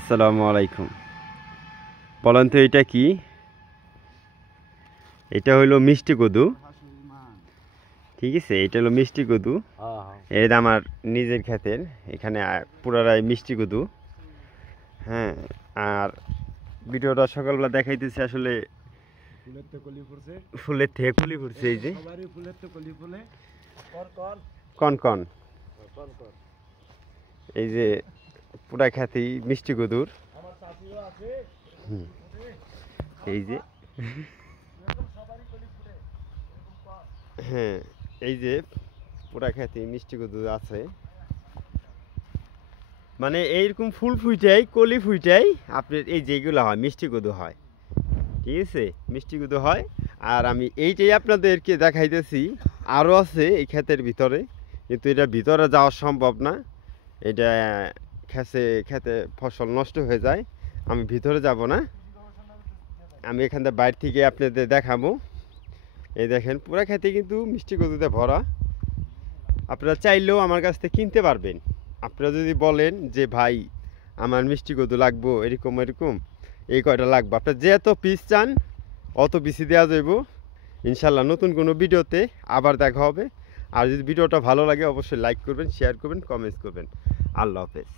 আসসালামু আলাইকুম। বলেন তো এটা কি? এটা হলো মিষ্টি কদু। ঠিক আছে, এটা হলো মিষ্টি কদু। এটা আমার নিজের ক্ষেতের, এখানে পুরাটাই মিষ্টি কদু। হ্যাঁ, আর ভিডিওটা সকালবেলা দেখাইতেছে আসলে ফুলের থেকে কলি ফুটছে। এই যে কন কন, এই যে পুরা খ্যাতি মিষ্টি কদুর। এই যে হ্যাঁ, এই যে পুরা খ্যাতি মিষ্টি কদু আছে। মানে এইরকম ফুল ফুইটাই কলি ফুইটাই আপনার এই যেগুলো হয় মিষ্টি কদু হয়। ঠিক আছে, মিষ্টি কদু হয়। আর আমি এইটাই আপনাদেরকে দেখাইতেছি, আরও আছে এই ক্ষেতের ভিতরে, কিন্তু এটা ভিতরে যাওয়া সম্ভব না। এটা খেতে ফসল নষ্ট হয়ে যায়। আমি ভিতরে যাব না, আমি এখান থেকে বাইরে থেকে আপনাদের দেখাবো। এই দেখেন পুরা খেতে কিন্তু মিষ্টি কদুতে ভরা। আপনারা চাইলেও আমার কাছ থেকে কিনতে পারবেন। আপনারা যদি বলেন যে ভাই আমার মিষ্টি কদু লাগবো, এরকম এরকম এই কয়টা লাগবে, আপনার যে এত পিস চান অত পিসই দেওয়া যাইব ইনশাল্লাহ। নতুন কোনো ভিডিওতে আবার দেখা হবে। আর যদি ভিডিওটা ভালো লাগে অবশ্যই লাইক করবেন, শেয়ার করবেন, কমেন্টস করবেন। আল্লাহ হাফেজ।